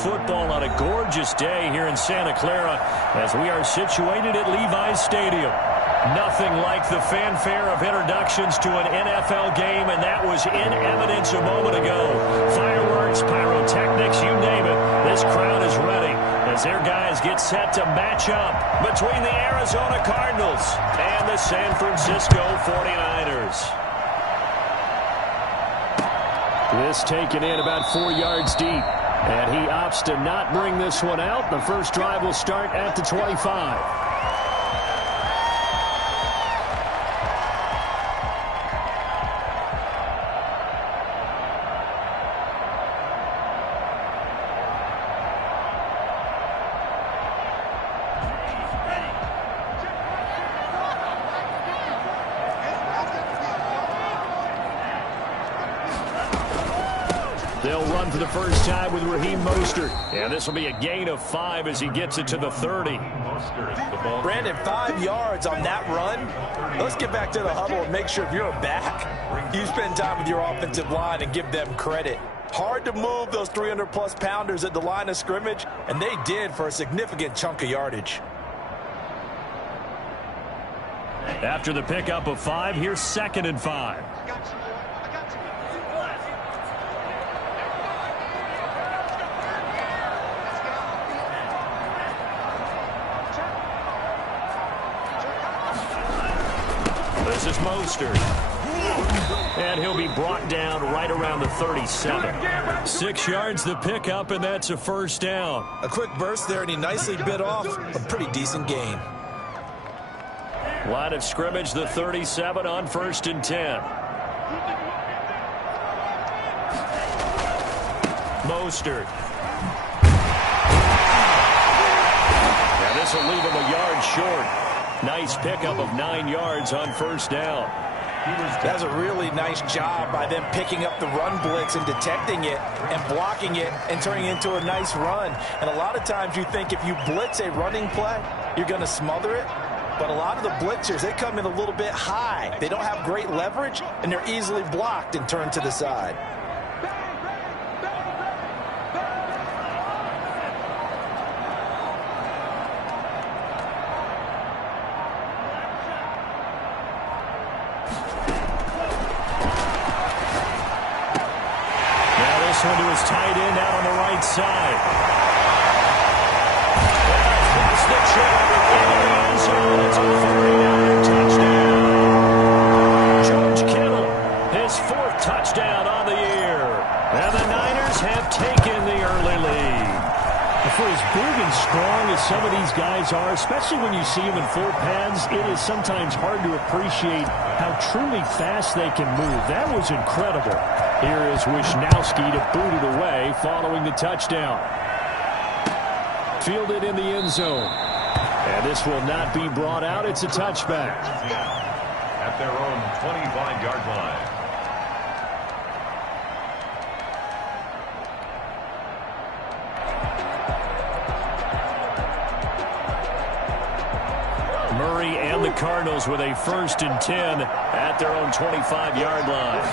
football on a gorgeous day here in Santa Clara as we are situated at Levi's Stadium. Nothing like the fanfare of introductions to an NFL game, and that was in evidence a moment ago. Fireworks, pyrotechnics, you name it. This crowd is ready as their guys get set to match up between the Arizona Cardinals and the San Francisco 49ers. This taken in about 4 yards deep, and he opts to not bring this one out. The first drive will start at the 25. They'll run for the first time with Raheem Mostert. And this will be a gain of 5 as he gets it to the 30. Brandon, 5 yards on that run. Let's get back to the huddle and make sure if you're a back, you spend time with your offensive line and give them credit. Hard to move those 300-plus pounders at the line of scrimmage, and they did for a significant chunk of yardage. After the pickup of 5, here's 2nd and 5. This is Mostert. And he'll be brought down right around the 37. 6 yards the pickup, and that's a first down. A quick burst there, and he nicely bit off a pretty decent gain. Line of scrimmage, the 37 on 1st and 10. Mostert. Now this will leave him a yard short. Nice pickup of 9 yards on first down. That's a really nice job by them picking up the run blitz and detecting it and blocking it and turning it into a nice run. And a lot of times you think if you blitz a running play, you're going to smother it. But a lot of the blitzers, they come in a little bit high. They don't have great leverage, and they're easily blocked and turned to the side. This one to his tight end out on the right side. Across the track into the end zone. It's a 49er touchdown. George Kittle, his 4th touchdown on the year. And the Niners have taken the early lead. For as big and strong as some of these guys are, especially when you see them in full pads, it is sometimes hard to appreciate how truly fast they can move. That was incredible. Here is Wishnowski to boot it away following the touchdown. Fielded in the end zone. And this will not be brought out. It's a touchback. At their own 25-yard line. Murray and the Cardinals with a 1st and 10 at their own 25-yard line.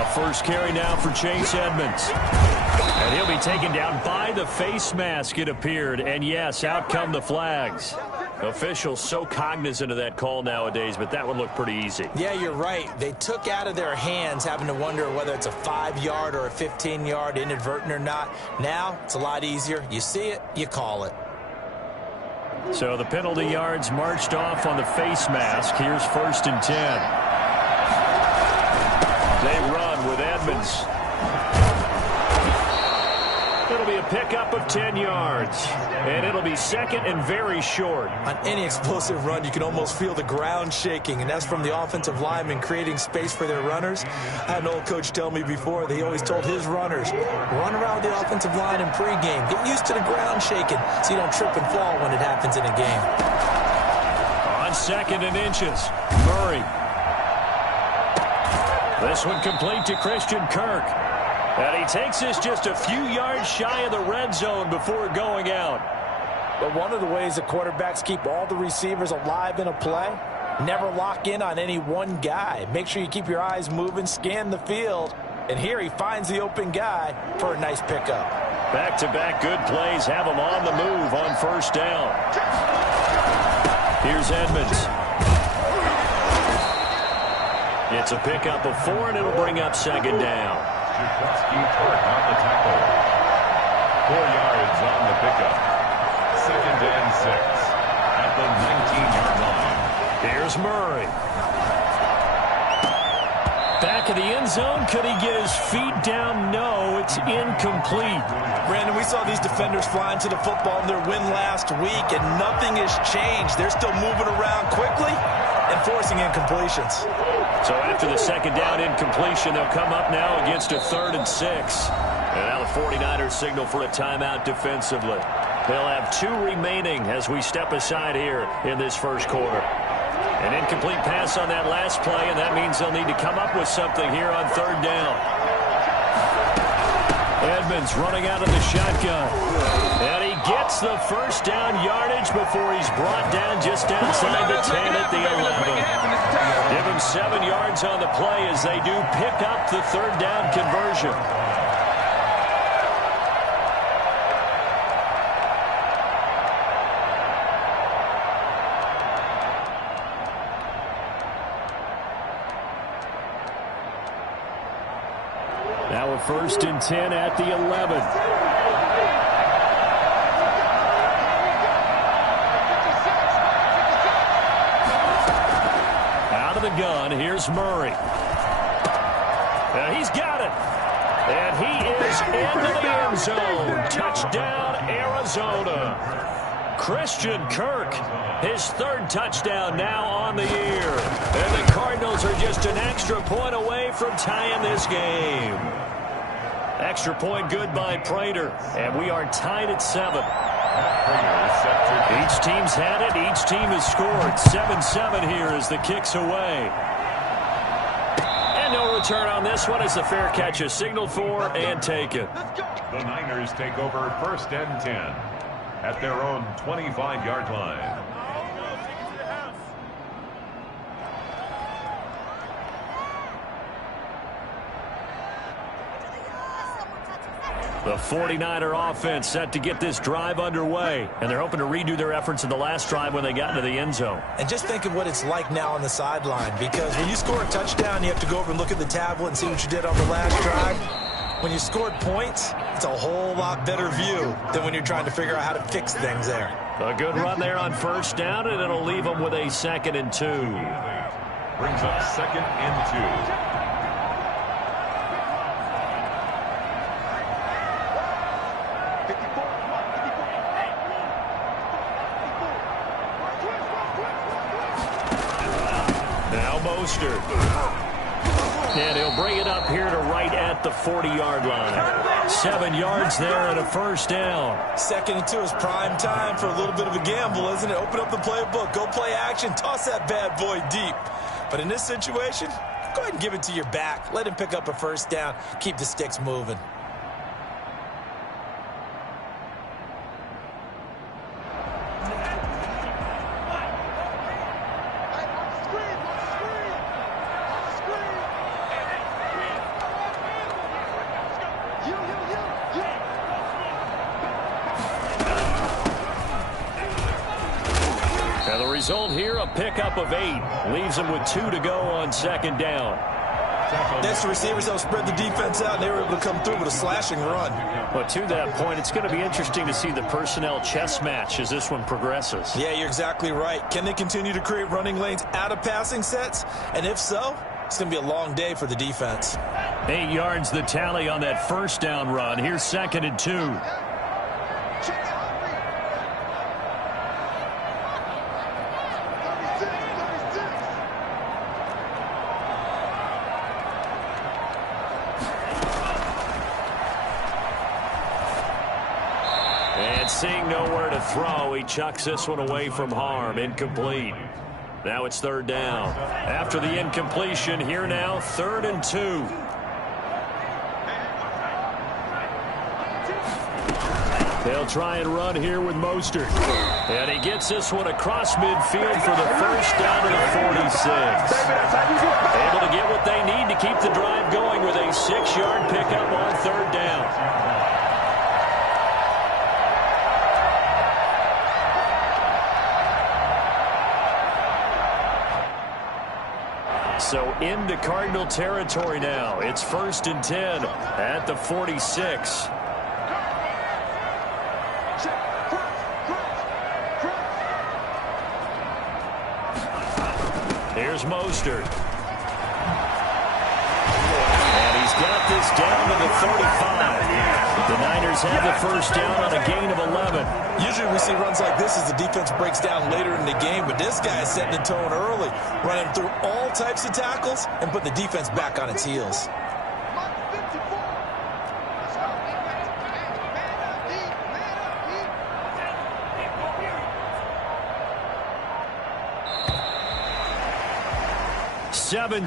A first carry now for Chase Edmonds. And he'll be taken down by the face mask, it appeared. And yes, out come the flags. Officials so cognizant of that call nowadays, but that one looked pretty easy. Yeah, you're right. They took out of their hands having to wonder whether it's a 5-yard or a 15-yard, inadvertent or not. Now, it's a lot easier. You see it, you call it. So the penalty yards marched off on the face mask. Here's 1st and 10. They run with Edmonds. It'll be a pickup of 10 yards. And it'll be 2nd and very short. On any explosive run, you can almost feel the ground shaking, and that's from the offensive linemen creating space for their runners. I had an old coach tell me before, they always told his runners, run around the offensive line in pregame. Get used to the ground shaking so you don't trip and fall when it happens in a game. On 2nd and inches, Murray. This one complete to Christian Kirk. And he takes this just a few yards shy of the red zone before going out. But one of the ways the quarterbacks keep all the receivers alive in a play, never lock in on any one guy. Make sure you keep your eyes moving, scan the field, And here he finds the open guy for a nice pickup. Back-to-back good plays have him on the move on first down. Here's Edmonds. It's a pickup of 4, and it'll bring up second down. Jaquaski Tartt on the tackle. 4 yards on the pickup. 2nd and 6 at the 19-yard line. Here's Murray. Back of the end zone. Could he get his feet down? No, it's incomplete. Brandon, we saw these defenders flying to the football in their win last week, and nothing has changed. They're still moving around quickly and forcing incompletions. So after the second down incompletion, they'll come up now against a 3rd and 6. And now the 49ers signal for a timeout defensively. They'll have 2 remaining as we step aside here in this first quarter. An incomplete pass on that last play, and that means they'll need to come up with something here on 3rd down. Edmonds running out of the shotgun. And he gets the first down yardage before he's brought down just outside the 10 at the 11. Give him 7 yards on the play as they do pick up the 3rd down conversion. Now a 1st and 10 at the 11. Out of the gun, here's Murray. He's got it. And he is into the end zone. Touchdown, Arizona. Christian Kirk, his 3rd touchdown now on the year. And the Cardinals are just an extra point away from tying this game. Extra point good by Prater, and we are tied at 7. Each team's had it. Each team has scored. 7-7 here as the kick's away. And no return on this one as the fair catch is signaled for and taken. The Niners take over 1st and 10 at their own 25-yard line. The 49er offense set to get this drive underway, and they're hoping to redo their efforts in the last drive when they got into the end zone. And just think of what it's like now on the sideline, because when you score a touchdown, you have to go over and look at the tablet and see what you did on the last drive. When you scored points, it's a whole lot better view than when you're trying to figure out how to fix things there. A good run there on first down, and it'll leave them with a 2nd and 2. Brings up 2nd and 2. Mostert. And he'll bring it up here to right at the 40-yard line. 7 yards there and a first down. 2nd and 2 is prime time for a little bit of a gamble, isn't it? Open up the playbook, go play action, toss that bad boy deep. But in this situation, go ahead and give it to your back. Let him pick up a first down. Keep the sticks moving. And the result here, a pickup of 8. Leaves them with 2 to go on 2nd down. Next to receivers, they'll spread the defense out, and they were able to come through with a slashing run. But to that point, it's going to be interesting to see the personnel chess match as this one progresses. Yeah, you're exactly right. Can they continue to create running lanes out of passing sets? And if so, it's going to be a long day for the defense. 8 yards the tally on that first down run. Here's 2nd and 2. And seeing nowhere to throw, he chucks this one away from harm. Incomplete. Now it's 3rd down. After the incompletion, here now, 3rd and 2. They'll try and run here with Mostert. And he gets this one across midfield for the first down to the 46. Able to get what they need to keep the drive going with a 6-yard So into Cardinal territory now. It's 1st and 10 at the 46. Here's Mostert. And he's got this down to the 35. The Niners have the first down on a gain of 11. Usually we see runs like this as the defense breaks down later in the game, but this guy is setting the tone early, running through all types of tackles and putting the defense back on its heels. Seven,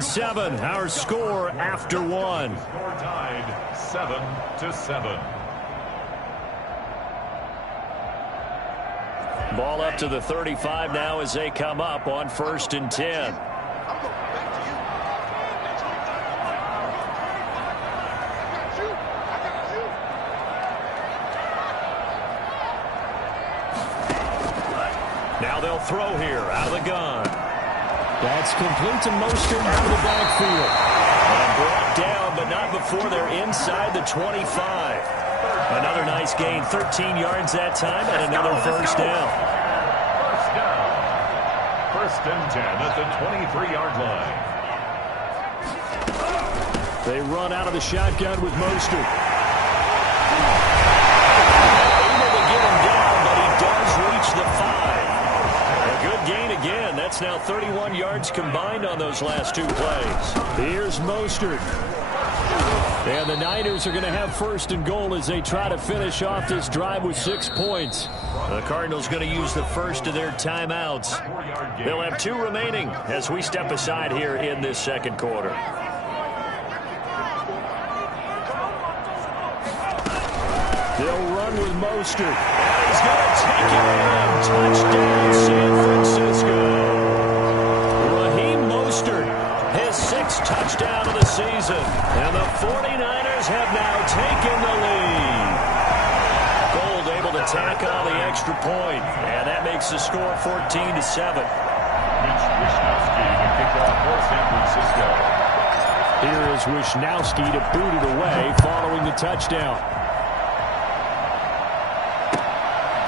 our score after one. Score tied 7-7. Ball up to the 35 now as they come up on 1st and 10. Now they'll throw here out of the gun. That's complete to Mostert out of the backfield. And brought down, but not before they're inside the 25. Another nice gain, 13 yards that time, and another first down. First down. 1st and 10 at the 23-yard line. They run out of the shotgun with Mostert. Able to get him down, but he does reach the 5. A good gain again. That's now 31 yards combined on those last two plays. Here's Mostert. And the Niners are going to have 1st and goal as they try to finish off this drive with 6 points. The Cardinals going to use the first of their timeouts. They'll have 2 remaining as we step aside here in this second quarter. They'll run with Mostert. And he's going to take it in. Touchdown, San Francisco. Raheem Mostert, his 6th touchdown of the season. And the 49ers have now taken the lead. Gold able to tack on the extra point. And that makes the score 14-7. Mitch Wishnowsky to kick off for San Francisco. Here is Wishnowsky to boot it away following the touchdown.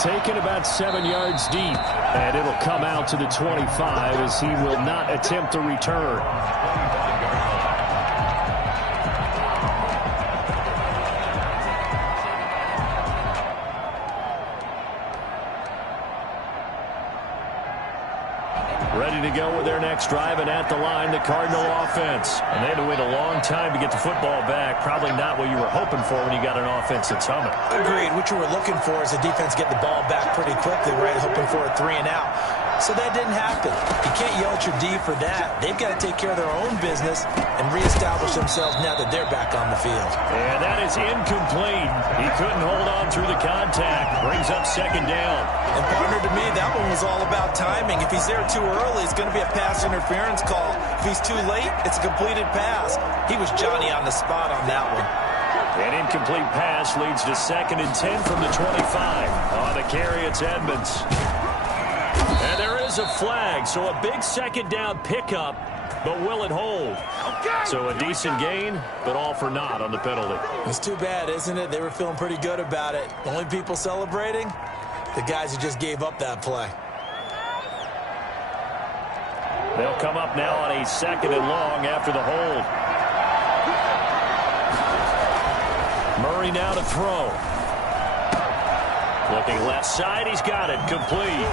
Taken about 7 yards deep, and it'll come out to the 25 as he will not attempt to return. Ready to go with their next drive, and at the line, the Cardinal offense. And they had to wait a long time to get the football back. Probably not what you were hoping for when you got an offense that's humming. Agreed. What you were looking for is the defense get the ball back pretty quickly, right? Hoping for a 3 and out. So that didn't happen. You can't yell at your D for that. They've got to take care of their own business and reestablish themselves now that they're back on the field. And that is incomplete. He couldn't hold on through the contact. Brings up 2nd down. And partner, to me, that one was all about timing. If he's there too early, it's going to be a pass interference call. If he's too late, it's a completed pass. He was Johnny on the spot on that one. An incomplete pass leads to 2nd and 10 from the 25. On the carry, it's Edmonds. And there is a flag, so a big 2nd down pickup, but will it hold? So a decent gain, but all for naught on the penalty. It's too bad, isn't it? They were feeling pretty good about it. The only people celebrating, the guys who just gave up that play. They'll come up now on a 2nd and long after the hold. Murray now to throw. Looking left side, he's got it, complete.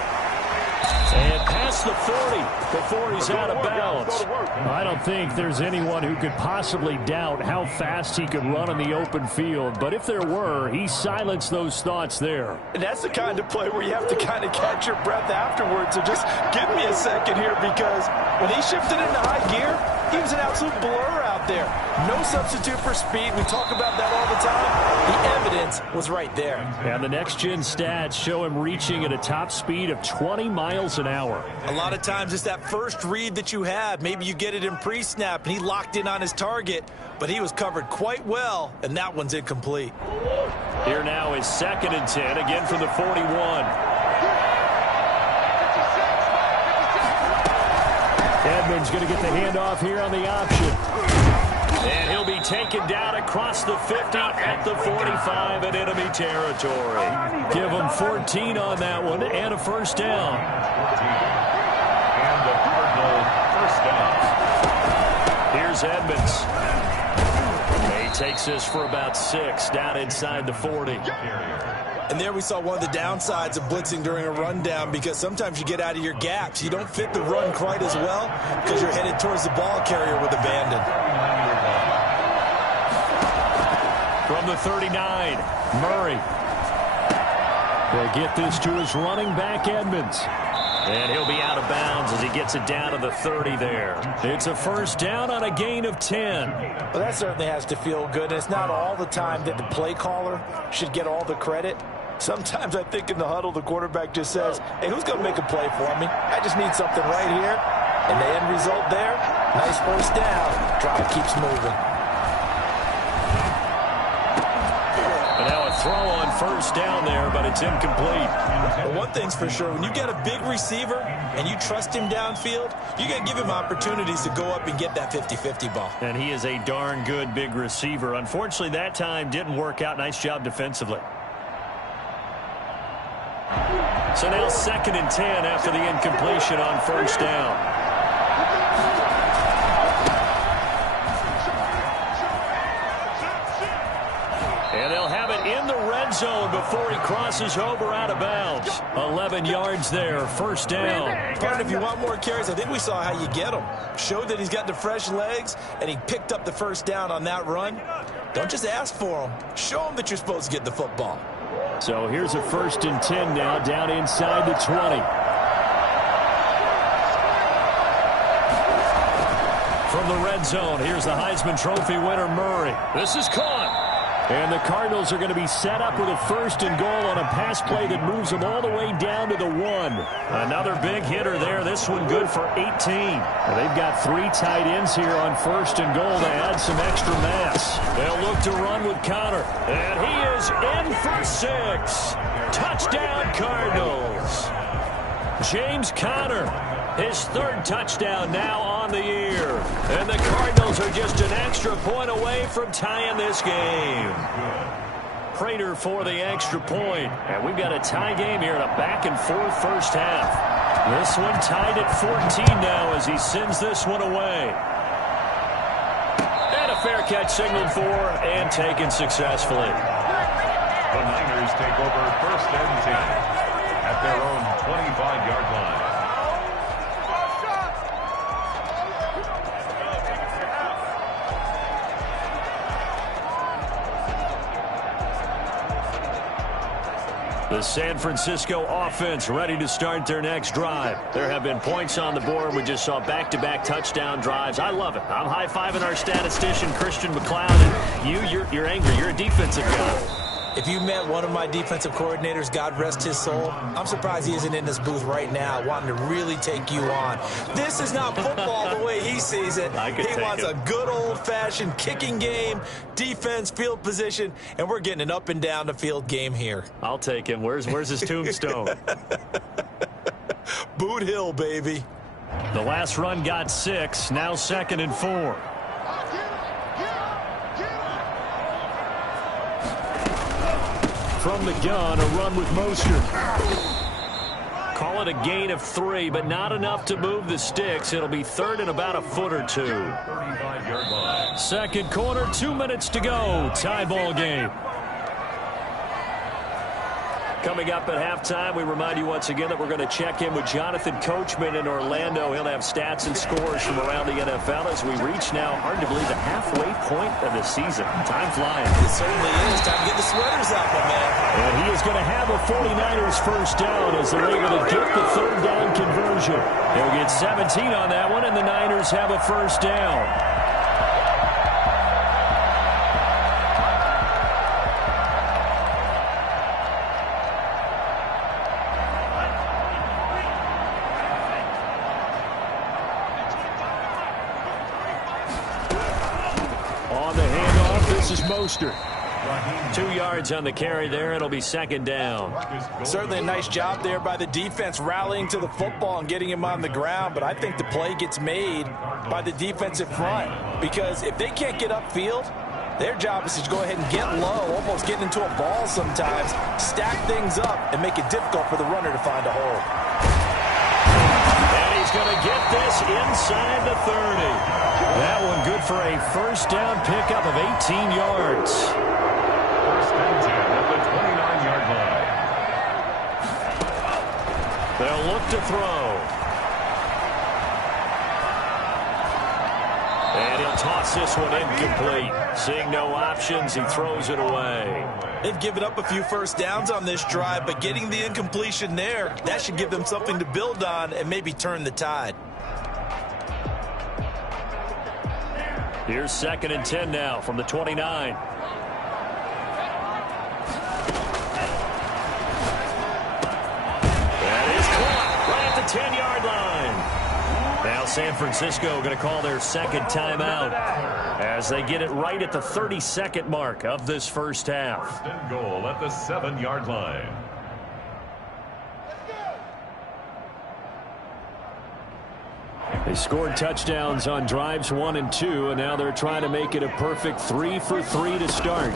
And past the 40 before he's out of bounds. I don't think there's anyone who could possibly doubt how fast he could run in the open field. But if there were, he silenced those thoughts there. And that's the kind of play where you have to kind of catch your breath afterwards. So just give me a second here, because when he shifted into high gear, he was an absolute blur out there. No substitute for speed. We talk about that all the time. The evidence was right there. And the next-gen stats show him reaching at a top speed of 20 miles an hour. A lot of times it's that first read that you have. Maybe you get it in pre-snap, and he locked in on his target, but he was covered quite well, and that one's incomplete. Here now is 2nd and 10, again from the 41. And Edmonds going to get the handoff here on the option. And he'll be taken down across the 50 at the 45 in enemy territory. Give him 14 on that one and a first down. And the Cardinal first down. Here's Edmonds. He takes this for about 6 down inside the 40. And there we saw one of the downsides of blitzing during a rundown, because sometimes you get out of your gaps. You don't fit the run quite as well because you're headed towards the ball carrier with abandon. From the 39, Murray. They'll get this to his running back, Edmonds. And he'll be out of bounds as he gets it down to the 30 there. It's a first down on a gain of 10. Well, that certainly has to feel good. And it's not all the time that the play caller should get all the credit. Sometimes I think in the huddle, the quarterback just says, hey, who's going to make a play for me? I just need something right here. And the end result there, nice first down. Drive keeps moving. And now a throw on first down there, but it's incomplete. Well, one thing's for sure, when you get a big receiver and you trust him downfield, you got to give him opportunities to go up and get that 50-50 ball. And he is a darn good big receiver. Unfortunately, that time didn't work out. Nice job defensively. So now 2nd and 10 after the incompletion on first down. And they'll have it in the red zone before he crosses over out of bounds. 11 yards there, first down. Partner, if you want more carries, I think we saw how you get him. Showed that he's got the fresh legs, and he picked up the first down on that run. Don't just ask for him. Show him that you're supposed to get the football. So here's a 1st and 10 now, down inside the 20. From the red zone, here's the Heisman Trophy winner, Murray. This is caught. And the Cardinals are going to be set up with a 1st and goal on a pass play that moves them all the way down to the 1. Another big hitter there. This one good for 18. Well, they've got 3 tight ends here on 1st and goal to add some extra mass. They'll look to run with Conner. And he is in for 6. Touchdown, Cardinals. James Conner, his 3rd touchdown now on the year. And the Cardinals are just an extra point away from tying this game. Prater for the extra point. And we've got a tie game here in a back-and-forth first half. This one tied at 14 now as he sends this one away. And a fair catch signaled for and taken successfully. The Niners take over 1st and 10 at their own 25-yard line. The San Francisco offense ready to start their next drive. There have been points on the board. We just saw back-to-back touchdown drives. I love it. I'm high-fiving our statistician, Christian McLeod. And you're angry. You're a defensive guy. If you met one of my defensive coordinators, God rest his soul, I'm surprised he isn't in this booth right now wanting to really take you on. This is not football the way he sees it. He wants a good old-fashioned kicking game, defense, field position, and we're getting an up-and-down-the-field game here. I'll take him. Where's his tombstone? Boot Hill, baby. The last run got 6. Now 2nd and 4. From the gun, a run with Mostert. Call it a gain of 3, but not enough to move the sticks. It'll be 3rd and about a foot or 2. 35-yard line. Second quarter, 2 minutes to go. Tie ball game. Coming up at halftime, we remind you once again that we're going to check in with Jonathan Coachman in Orlando. He'll have stats and scores from around the NFL as we reach now, hard to believe, the halfway point of the season. Time flying. It certainly is. Time to get the sweaters out, my man. And he is going to have a 49ers first down as they're able to get the 3rd down conversion. He'll get 17 on that one, and the Niners have a first down. On the handoff, this is Mostert. 2 yards on the carry there. It'll be second down. Certainly a nice job there by the defense rallying to the football and getting him on the ground, but I think the play gets made by the defensive front because if they can't get upfield, their job is to go ahead and get low, almost get into a ball sometimes, stack things up, and make it difficult for the runner to find a hole. And he's going to get this inside the 30. That one good for a first down pickup of 18 yards. First and 10 at the 29-yard line. They'll look to throw. And he'll toss this one incomplete. Seeing no options, he throws it away. They've given up a few first downs on this drive, but getting the incompletion there, that should give them something to build on and maybe turn the tide. Here's second and 10 now from the 29. That is caught right at the 10-yard line. Now San Francisco going to call their second timeout as they get it right at the 32nd mark of this first half. First and goal at the 7-yard line. They scored touchdowns on drives 1 and 2, and now they're trying to make it a perfect 3 for 3 to start.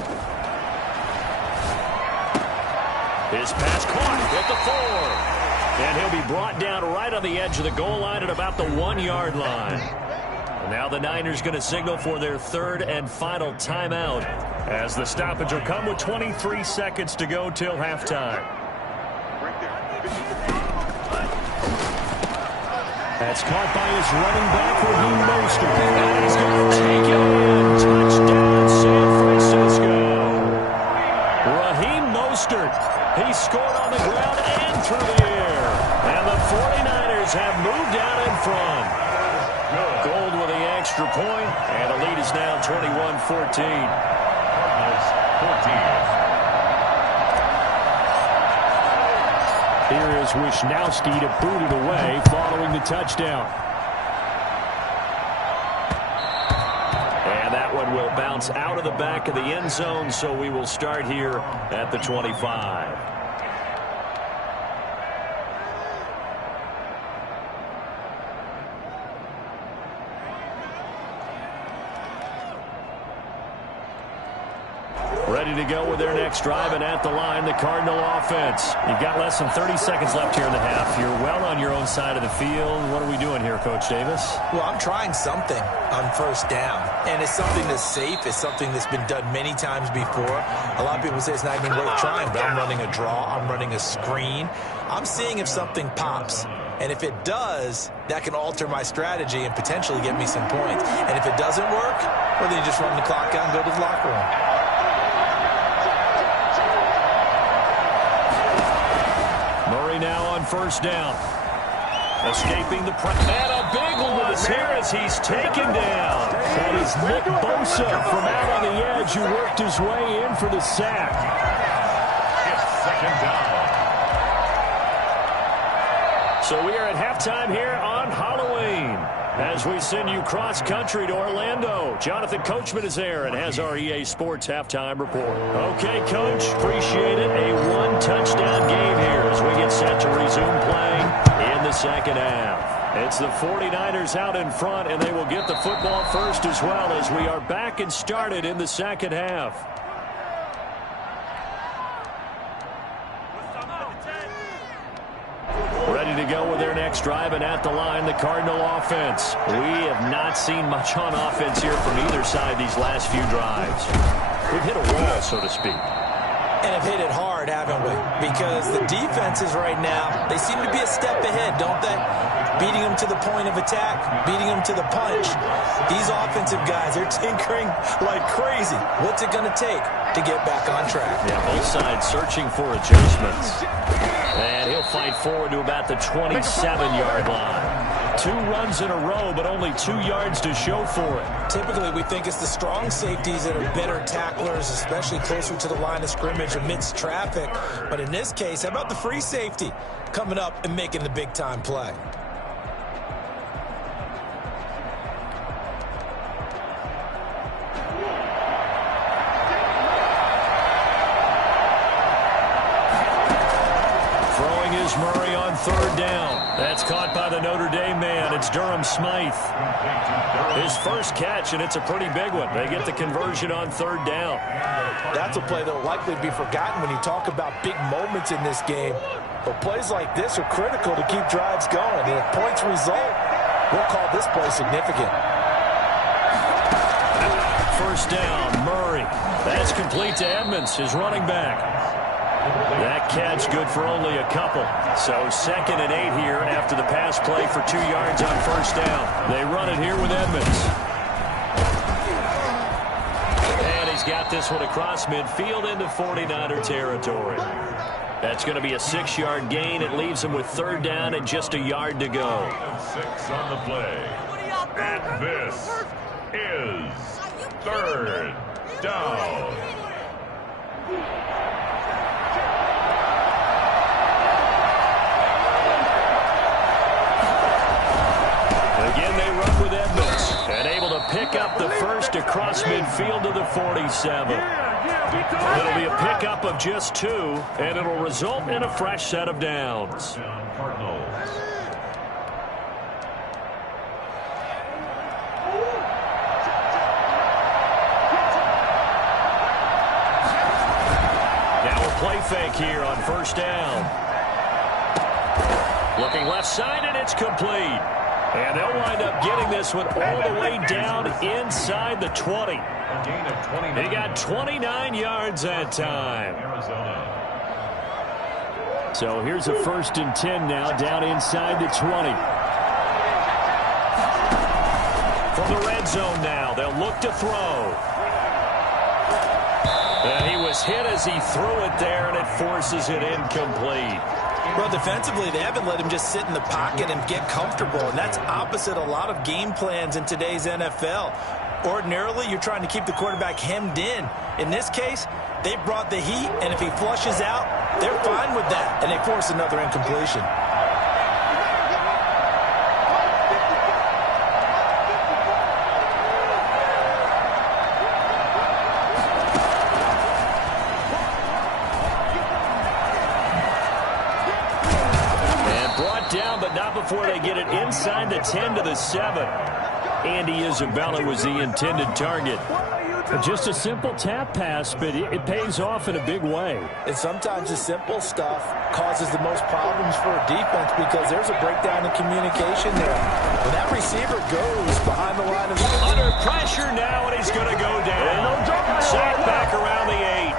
His pass caught at the 4. And he'll be brought down right on the edge of the goal line at about the 1-yard line. And now the Niners going to signal for their third and final timeout as the stoppage will come with 23 seconds to go till halftime. That's caught by his running back, Raheem Mostert. And he's going to take it in. Touchdown, San Francisco. Raheem Mostert. He scored on the ground and through the air. And the 49ers have moved out in front. Gold with the extra point, and the lead is now 21-14. 14. Here is Wisnowski to boot it away following the touchdown. And that one will bounce out of the back of the end zone, so we will start here at the 25. Ready to go with their next drive, and at the line, the Cardinal offense. You've got less than 30 seconds left here in the half. You're well on your own side of the field. What are we doing here, Coach Davis? Well, I'm trying something on first down, and it's something that's safe. It's something that's been done many times before. A lot of people say it's not even worth trying, but I'm running a draw. I'm running a screen. I'm seeing if something pops. And if it does, that can alter my strategy and potentially get me some points. And if it doesn't work, well, then you just run the clock out and go to the locker room. Now on first down. Escaping the press. And a big loss here as he's taken down. That is Nick Bosa from out on the edge who worked his way in for the sack. It's second down. So we are at halftime here on Halloween as we send you cross-country to Orlando. Jonathan Coachman is there and has our EA Sports halftime report. Okay, Coach, appreciate it. A one-touchdown game here as we get set to resume playing in the second half. It's the 49ers out in front, and they will get the football first as well as we are back and started in the second half. Ready to go with their next drive, and at the line, the Cardinal offense. We have not seen much on offense here from either side these last few drives. We've hit a wall, so to speak. And have hit it hard, haven't we? Because the defenses right now, they seem to be a step ahead, don't they? Beating them to the point of attack, beating them to the punch. These offensive guys are tinkering like crazy. What's it going to take to get back on track? Yeah, both sides searching for adjustments. And he'll fight forward to about the 27-yard line. 2 runs in a row, but only 2 yards to show for it. Typically, we think it's the strong safeties that are better tacklers, especially closer to the line of scrimmage amidst traffic. But in this case, how about the free safety coming up and making the big-time play? third down. That's caught by the Notre Dame man. It's Durham Smythe. His first catch, and it's a pretty big one. They get the conversion on third down. That's a play that will likely be forgotten when you talk about big moments in this game. But plays like this are critical to keep drives going. And if points result, we'll call this play significant. First down, Murray. That's complete to Edmonds, his running back. That catch good for only a couple. So 2nd and 8 here after the pass play for 2 yards on first down. They run it here with Edmonds. And he's got this one across midfield into 49er territory. That's going to be a 6-yard gain. It leaves him with third down and just a yard to go. 6 on the play. And this is third down. Again, they run with Edmonds and able to pick up the first across midfield to the 47. It'll be a pickup of just 2, and it'll result in a fresh set of downs. Cardinals. Play fake here on first down. Looking left side, and it's complete. And they'll wind up getting this one all the way down inside the 20. He got 29 yards that time. So here's a 1st and 10 now down inside the 20. From the red zone now, they'll look to throw. And he was hit as he threw it there, and it forces it incomplete. Well, defensively, they haven't let him just sit in the pocket and get comfortable, and that's opposite a lot of game plans in today's NFL. Ordinarily, you're trying to keep the quarterback hemmed in. In this case, they brought the heat, and if he flushes out, they're fine with that, and they force another incompletion. Before they get it inside the 10 to the 7. Andy Isabella was the intended target. Just a simple tap pass, but it pays off in a big way. And sometimes the simple stuff causes the most problems for a defense because there's a breakdown in communication there. When that receiver goes behind the line of under pressure now, and he's going to go down. Sacked back around the 8.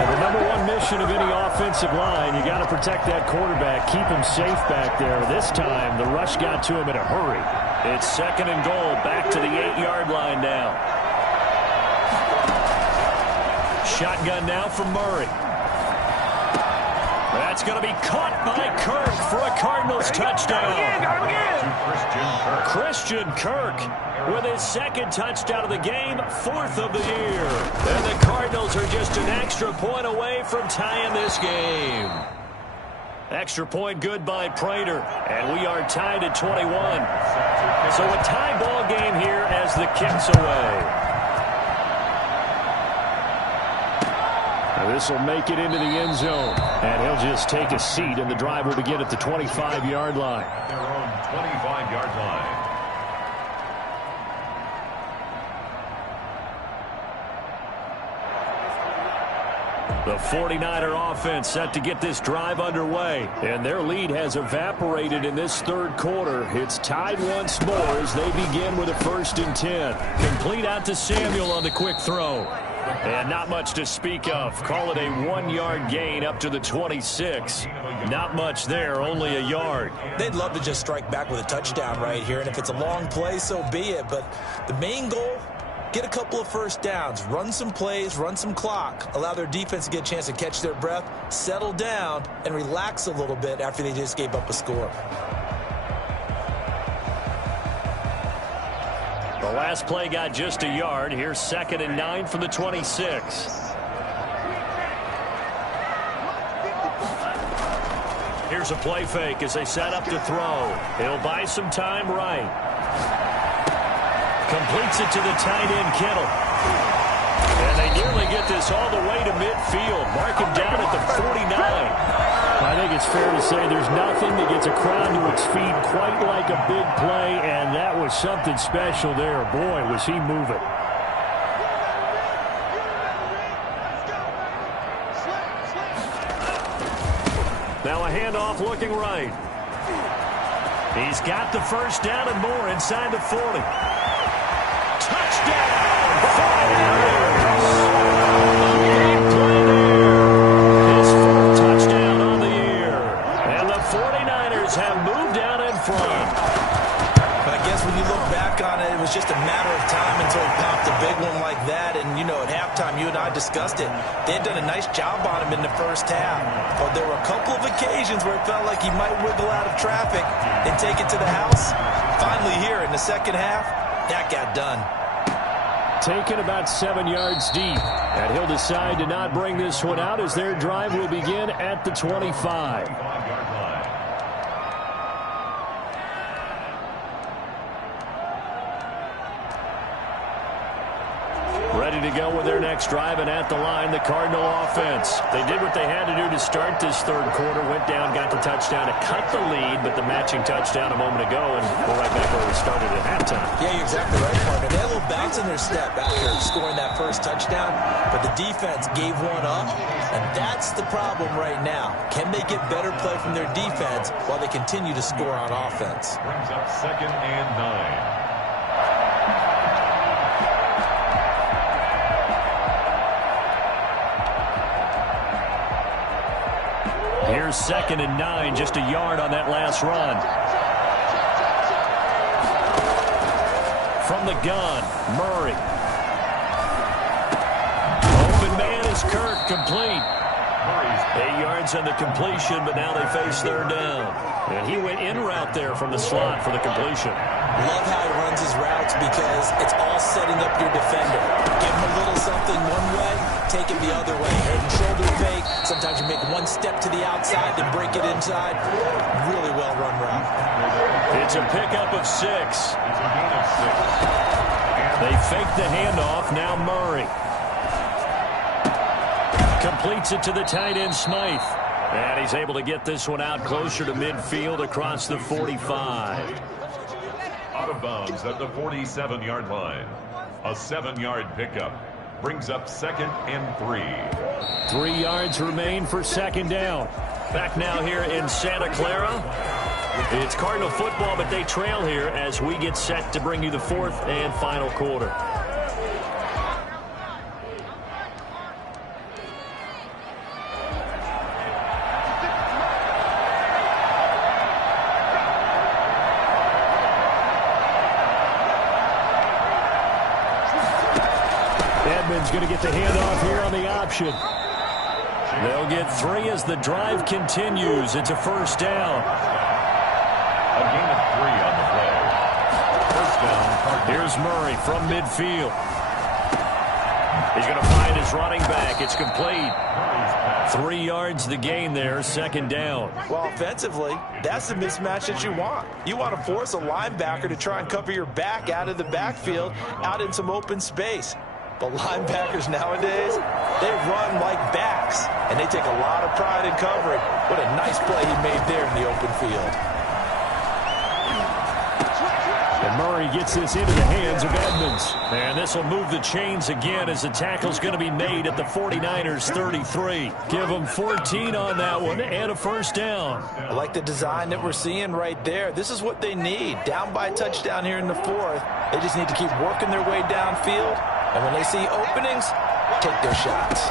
And the number one mission of any offensive line, you got to protect that quarterback, keep him safe back there. This time, the rush got to him in a hurry. It's 2nd and goal, back to the 8-yard line now. Shotgun now from Murray. That's going to be caught by Kirk for a Cardinals touchdown. Christian Kirk with his 2nd touchdown of the game, 4th of the year. And the Cardinals are just an extra point away from tying this game. Extra point good by Prater, and we are tied at 21. So a tie ball game here as the kick's away. This will make it into the end zone, and he'll just take a seat, and the drive will begin at the 25-yard line. Their own 25-yard line. The 49er offense set to get this drive underway, and their lead has evaporated in this third quarter. It's tied once more as they begin with a 1st and 10. Complete out to Samuel on the quick throw. And not much to speak of. Call it a 1-yard gain up to the 26. Not much there, only a yard. They'd love to just strike back with a touchdown right here, and if it's a long play, so be it. But the main goal, get a couple of first downs, run some plays, run some clock, allow their defense to get a chance to catch their breath, settle down, and relax a little bit after they just gave up a score. The last play got just a yard. Here's 2nd and 9 from the 26. Here's a play fake as they set up to throw. He'll buy some time right. Completes it to the tight end, Kittle. And they nearly get this all the way to midfield. Mark him down at the 49. I think it's fair to say there's nothing that gets a crowd to its feet quite like a big play, and that was something special there. Boy, was he moving. Now a handoff looking right. He's got the first down and more inside the 40. Touchdown! 49ers! Big play there. His fourth touchdown on the year. And the 49ers have moved out in front. But I guess when you look back on it, it was just a matter of time until he popped a big one like that. And, you know, at halftime, you and I discussed it. They had done a nice job on him in the first half. But there were a couple of occasions where it felt like he might wiggle out of traffic and take it to the house. Finally here in the second half, that got done. Taken about 7 yards deep. And he'll decide to not bring this one out as their drive will begin at the 25. Ready to go with their next drive, and at the line, the Cardinal offense. They did what they had to do to start this third quarter, went down, got the touchdown to cut the lead, but the matching touchdown a moment ago, and we're right back where we started at halftime. Yeah, you're exactly right, partner. They had a little bounce in their step after scoring that first touchdown, but the defense gave one up, and that's the problem right now. Can they get better play from their defense while they continue to score on offense? Brings up 2nd and 9. Here's 2nd and 9, just a yard on that last run. From the gun, Murray. Open man is Kirk, complete. 8 yards on the completion, but now they face third down. And he went in route there from the slot for the completion. Love how he runs his routes because it's all setting up your defender. Give him a little something one way, take it the other way. Head and shoulder fake. Sometimes you make one step to the outside, then break it inside. Really well run route. It's a pickup of 6. It's a gain of 6. They fake the handoff. Now Murray completes it to the tight end, Smythe. And he's able to get this one out closer to midfield across the 45. Out of bounds at the 47-yard line. A 7-yard pickup. Brings up 2nd and 3. 3 yards remain for second down. Back now here in Santa Clara. It's Cardinal football, but they trail here as we get set to bring you the fourth and final quarter. Edmonds going to get the handoff here on the option. They'll get 3 as the drive continues. It's a first down. A gain of 3 on the play. First down. Here's Murray from midfield. He's going to find his running back. It's complete. 3 yards the gain there, second down. Well, offensively, that's the mismatch that you want. You want to force a linebacker to try and cover your back out of the backfield, out in some open space. But linebackers nowadays, they run like backs, and they take a lot of pride in covering. What a nice play he made there in the open field. And Murray gets this into the hands of Edmonds. And this will move the chains again as the tackle's going to be made at the 49ers 33. Give them 14 on that one and a first down. I like the design that we're seeing right there. This is what they need. Down by a touchdown here in the fourth. They just need to keep working their way downfield. And when they see openings, take their shots.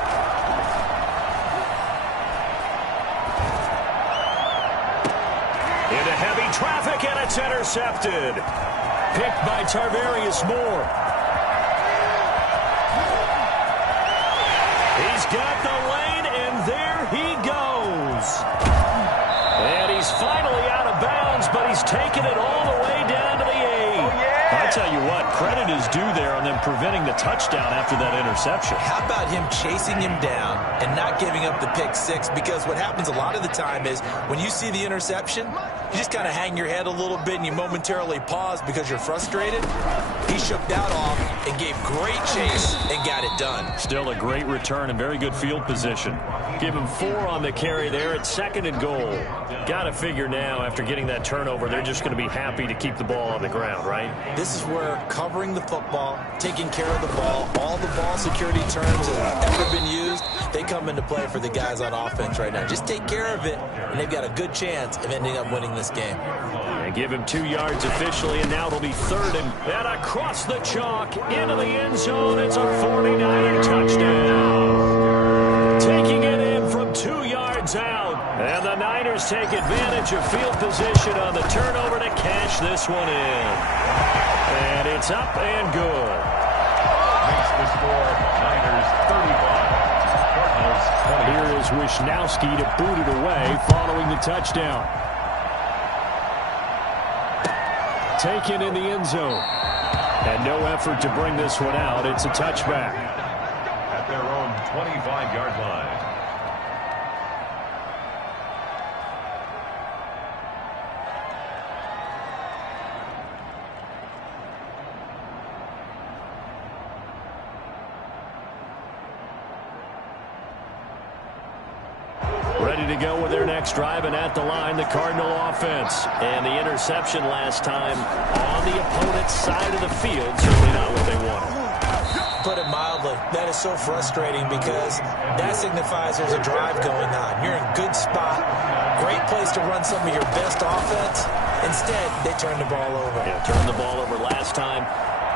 Into heavy traffic, and it's intercepted. Picked by Tarvarius Moore. He's got the lane, and there he goes. And he's finally out of bounds, but he's taken it all the way down to the 8. Oh, yeah. I tell you what, credit is due there on them preventing the touchdown after that interception. How about him chasing him down and not giving up the pick 6? Because what happens a lot of the time is when you see the interception, you just kind of hang your head a little bit and you momentarily pause because you're frustrated. He shook that off and gave great chase and got it done. Still a great return and very good field position. Give him 4 on the carry there at 2nd and goal. Got to figure now, after getting that turnover, they're just going to be happy to keep the ball on the ground, right? This is where covering the football, taking care of the ball, all the ball security terms that have ever been used, they come into play for the guys on offense right now. Just take care of it, and they've got a good chance of ending up winning this game. And give him 2 yards officially, and now it'll be 3rd and across the chalk into the end zone. It's a 49er touchdown. Taking it in from 2 yards out. And the Niners take advantage of field position on the turnover to cash this one in. And it's up and good. Makes the score Niners 35. Cardinals 20. Here is Wishnowski to boot it away following the touchdown. Taken in the end zone. And no effort to bring this one out. It's a touchback. At their own 25-yard line. Ready to go with their next drive, and at the line, the Cardinal offense. And the interception last time on the opponent's side of the field. Certainly not what they wanted. Put it mildly, that is so frustrating because that signifies there's a drive going on. You're in a good spot, great place to run some of your best offense. Instead, they turn the ball over. Yeah, turned the ball over last time.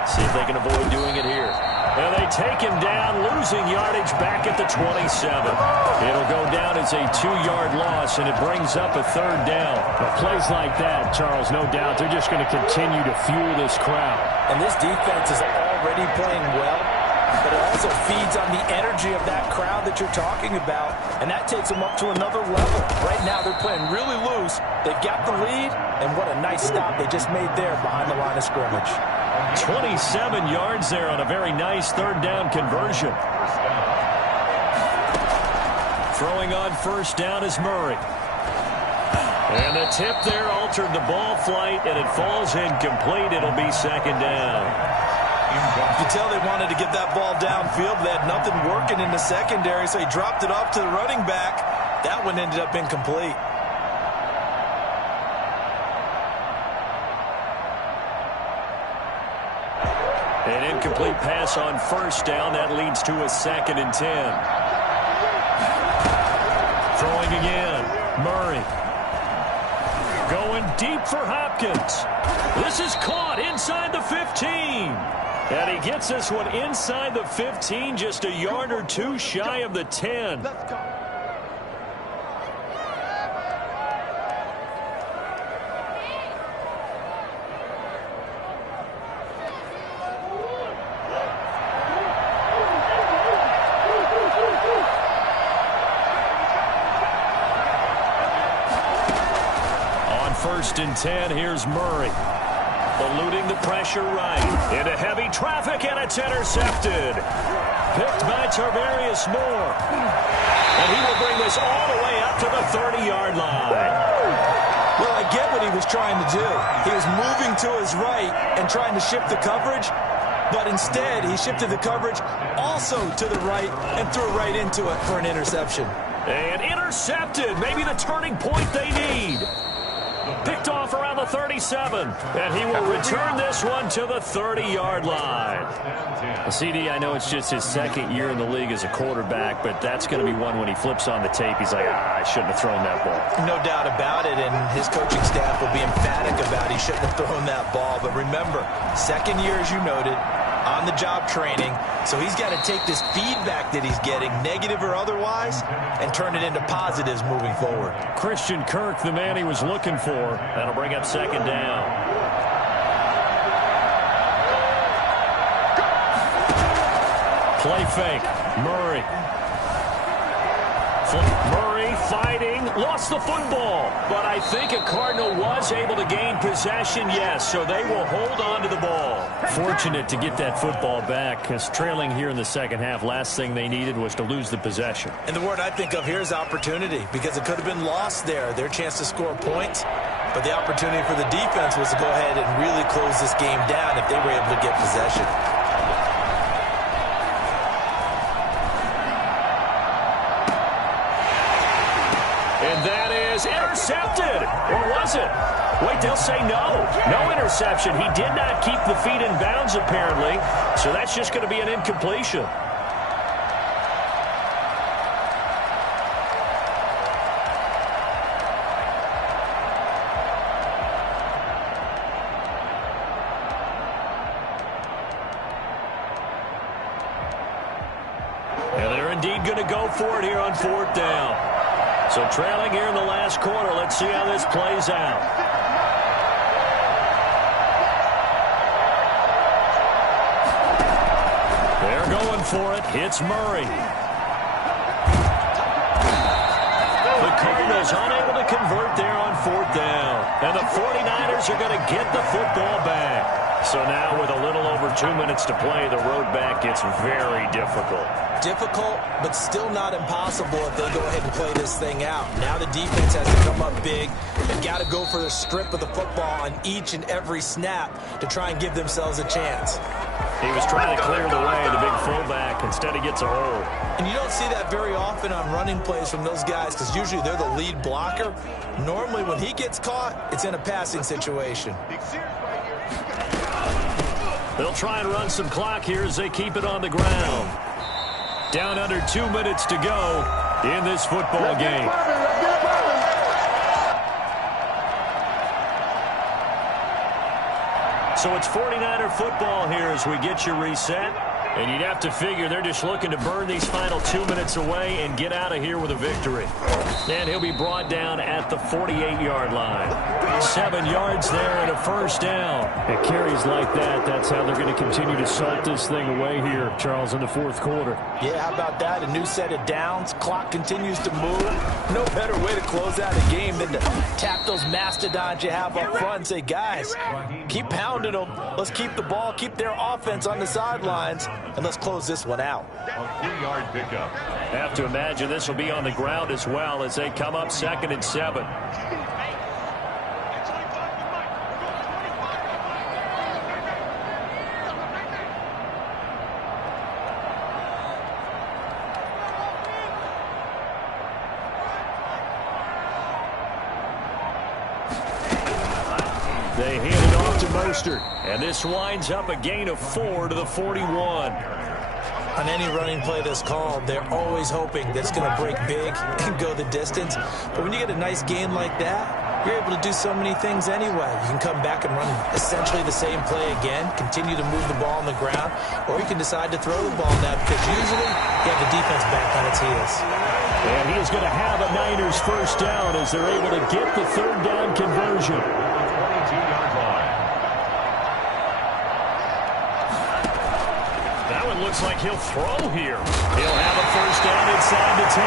See if they can avoid doing it here. And they take him down, losing yardage back at the 27. It'll go down as a 2-yard loss, and it brings up a 3rd down. But plays like that, Charles, no doubt, they're just going to continue to fuel this crowd. And this defense is already playing well, but it also feeds on the energy of that crowd that you're talking about, and that takes them up to another level. Right now, they're playing really loose. They've got the lead, and what a nice stop they just made there behind the line of scrimmage. 27 yards there on a very nice 3rd down conversion. Throwing on 1st down is Murray. And the tip there altered the ball flight, and it falls incomplete. It'll be 2nd down. You can tell they wanted to get that ball downfield. They had nothing working in the secondary, so he dropped it off to the running back. That one ended up incomplete. An incomplete pass on 1st down. That leads to a 2nd and 10. Throwing again. Murray. Going deep for Hopkins. This is caught inside the 15. And he gets this one inside the 15, just a yard or 2 shy of the 10. Let's go. On 1st and 10, here's Murray. Eluding the pressure right. Into heavy traffic, and it's intercepted. Picked by Tarvarius Moore. And he will bring this all the way up to the 30-yard line. Well, I get what he was trying to do. He was moving to his right and trying to shift the coverage, but instead he shifted the coverage also to the right and threw right into it for an interception. And intercepted. Maybe the turning point they need. Picked off around the 37. And he will return this one to the 30-yard line. CD, I know it's just his 2nd year in the league as a quarterback, but that's going to be one when he flips on the tape. He's like, I shouldn't have thrown that ball. No doubt about it, and his coaching staff will be emphatic about he shouldn't have thrown that ball. But remember, 2nd year, as you noted, on-the-job training. So he's got to take this feedback that he's getting, negative or otherwise, and turn it into positives moving forward. Christian Kirk, the man he was looking for. That'll bring up 2nd down. Play fake. Murray. Murray fighting. Lost the football. But I think a Cardinal was able to gain possession, yes. So they will hold on to the ball. Fortunate to get that football back, because trailing here in the 2nd half, last thing they needed was to lose the possession. And the word I think of here is opportunity, because it could have been lost there. Their chance to score points. But the opportunity for the defense was to go ahead and really close this game down if they were able to get possession. And that is intercepted. Or was it? Wait, they'll say no. No interception. He did not keep the feet in bounds, apparently. So that's just going to be an incompletion. And they're indeed going to go for it here on 4th down. So trailing here in the last quarter. Let's see how this plays out. They're going for it. It's Murray. The Cardinals unable to convert there on 4th down. And the 49ers are going to get the football back. So now with a little over 2 minutes to play, the road back gets very difficult. Difficult, but still not impossible if they go ahead and play this thing out. Now the defense has to come up big. They've got to go for the strip of the football on each and every snap to try and give themselves a chance. He was trying to clear the way, the big fullback. Instead, he gets a hold. And you don't see that very often on running plays from those guys because usually they're the lead blocker. Normally, when he gets caught, it's in a passing situation. They'll try and run some clock here as they keep it on the ground. Down under 2 minutes to go in this football game. So it's 49er football here as we get you reset. And you'd have to figure they're just looking to burn these final 2 minutes away and get out of here with a victory. And he'll be brought down at the 48-yard line. 7 yards there and a first down. It carries like that. That's how they're going to continue to salt this thing away here, Charles, in the 4th quarter. Yeah, how about that? A new set of downs. Clock continues to move. No better way to close out a game than to tap those mastodons you have up front and say, guys, keep pounding them. Let's keep the ball, keep their offense on the sidelines, and let's close this one out. A 3-yard pickup. Have to imagine this will be on the ground as well as they come up 2nd and 7. They hand it off to Mostert, and this winds up a gain of 4 to the 41. On any running play that's called, they're always hoping that it's going to break big and go the distance. But when you get a nice gain like that, you're able to do so many things anyway. You can come back and run essentially the same play again, continue to move the ball on the ground, or you can decide to throw the ball now because usually you have the defense back on its heels. And he is going to have a Niners first down as they're able to get the 3rd down conversion. 22-yard line. That one looks like he'll throw here. He'll have a first down inside the 10.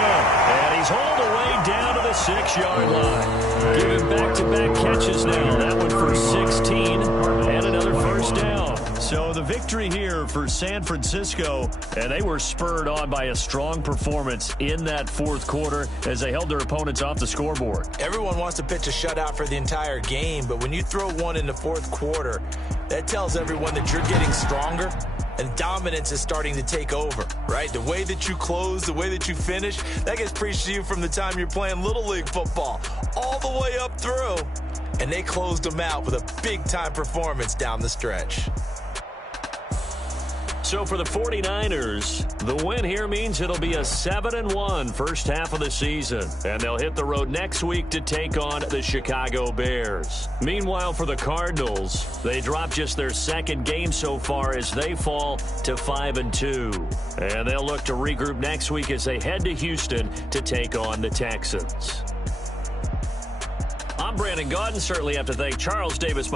And he's hauled away down to the 6-yard line. Giving back-to-back catches now. That one for 16 and another first down. So the victory here for San Francisco, and they were spurred on by a strong performance in that 4th quarter as they held their opponents off the scoreboard. Everyone wants to pitch a shutout for the entire game, but when you throw one in the 4th quarter, that tells everyone that you're getting stronger and dominance is starting to take over, right? The way that you close, the way that you finish, that gets preached to you from the time you're playing Little League football all the way up through. And they closed them out with a big-time performance down the stretch. So for the 49ers, the win here means it'll be a 7-1 first half of the season. And they'll hit the road next week to take on the Chicago Bears. Meanwhile, for the Cardinals, they drop just their 2nd game so far as they fall to 5-2. And they'll look to regroup next week as they head to Houston to take on the Texans. I'm Brandon Gaudin. Certainly have to thank Charles Davis, my